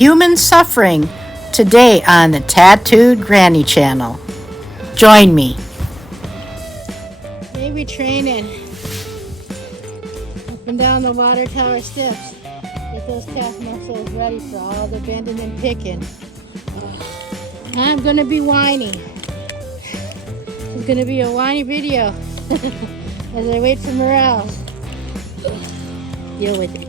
human suffering today on the Tattooed Granny channel. Join me. Maybe training up and down the water tower steps. Get those calf muscles ready for all the bending and picking. I'm gonna be whiny. It's gonna be a whiny video as I wait for Morels. Deal with it.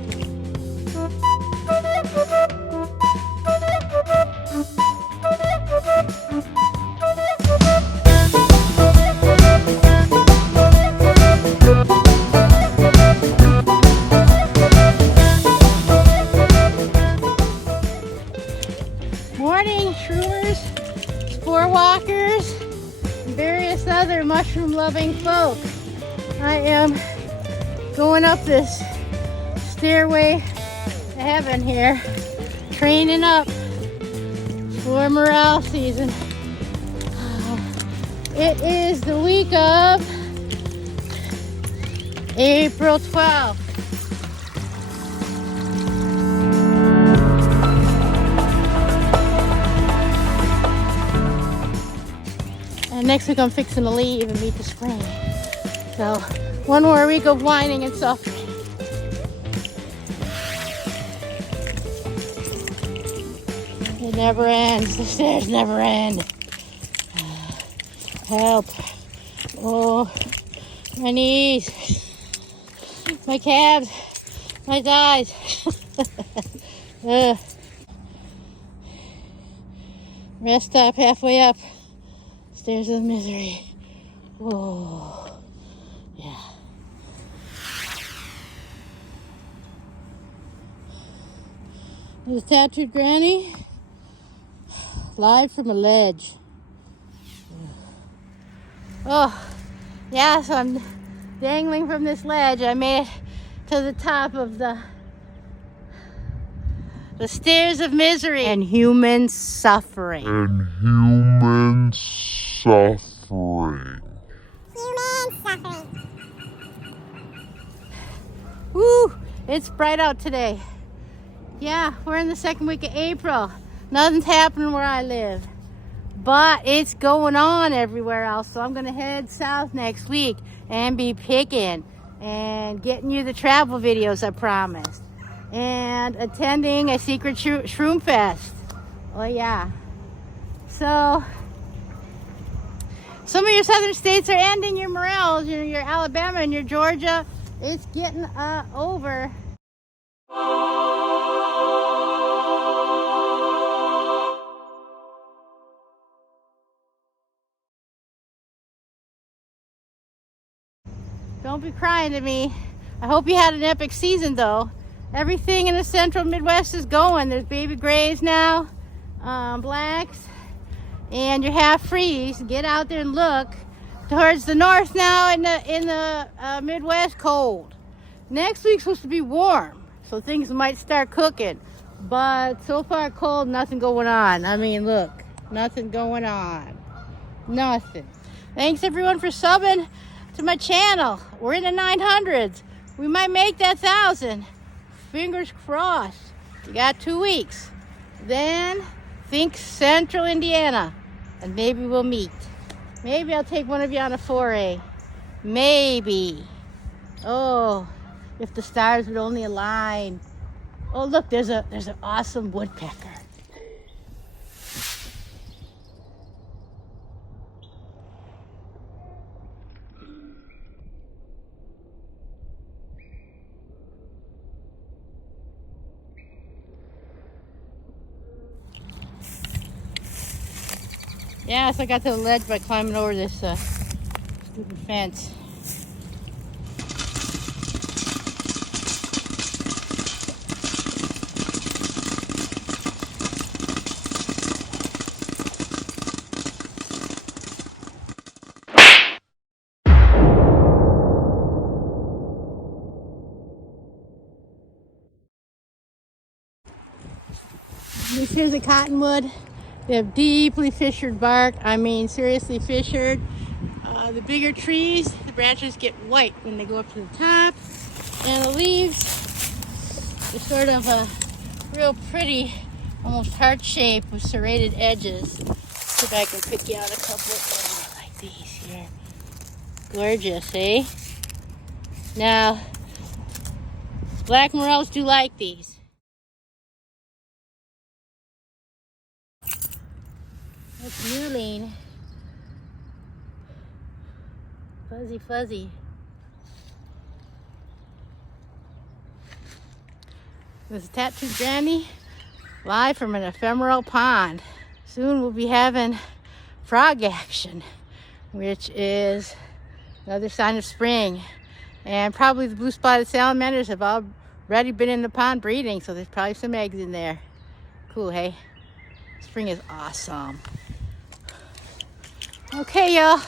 Morning, shroomers, spore walkers, and various other mushroom loving folk. I am going up this stairway to heaven here, training up for morel season. It is the week of April 12th. And next week I'm fixing to leave and meet the spring. So one more week of whining and suffering. It never ends. The stairs never end. Help. Oh, my knees, my calves, my thighs. Rest stop halfway up. Stairs of misery. Oh, yeah. There's a tattooed granny, live from a ledge. Oh, yeah, so I'm dangling from this ledge. I made it to the top of the stairs of misery and human suffering. Woo! It's bright out today. Yeah, we're in the second week of April. Nothing's happening where I live, but it's going on everywhere else. So I'm gonna head south next week and be picking and getting you the travel videos I promised, and attending a secret Shroom Fest. Oh yeah. So some of your southern states are ending your morels, your Alabama and your Georgia. It's getting over. Don't be crying to me. I hope you had an epic season though. Everything in the central Midwest is going. There's baby grays now, blacks, and your half freeze. Get out there and look. Towards the north now, in the Midwest, cold. Next week's supposed to be warm, so things might start cooking. But so far cold, nothing going on. I mean, look, nothing going on. Nothing. Thanks everyone for subbing to my channel. We're in the 900s. We might make that 1,000. Fingers crossed. You got 2 weeks. Then think central Indiana, and maybe we'll meet. Maybe I'll take one of you on a foray. Maybe. Oh, if the stars would only align. Oh, look, there's an awesome woodpecker. Yeah, so I got to the ledge by climbing over this stupid fence. This here's a cottonwood. They have deeply fissured bark. I mean, seriously fissured. The bigger trees, the branches get white when they go up to the top. And the leaves are sort of a real pretty almost heart shaped with serrated edges. See if I can pick you out a couple like these here. Gorgeous, eh? Now, black morels do like these. That's mullein. Fuzzy, fuzzy. This is Tattooed Granny, live from an ephemeral pond. Soon we'll be having frog action, which is another sign of spring. And probably the blue-spotted salamanders have already been in the pond breeding, so there's probably some eggs in there. Cool, hey? Spring is awesome. Okay, y'all.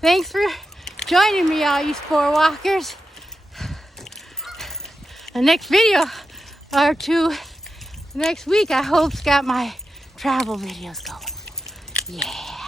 Thanks for joining me, all you spore walkers. The next video or two next week, I hope's got my travel videos going. Yeah.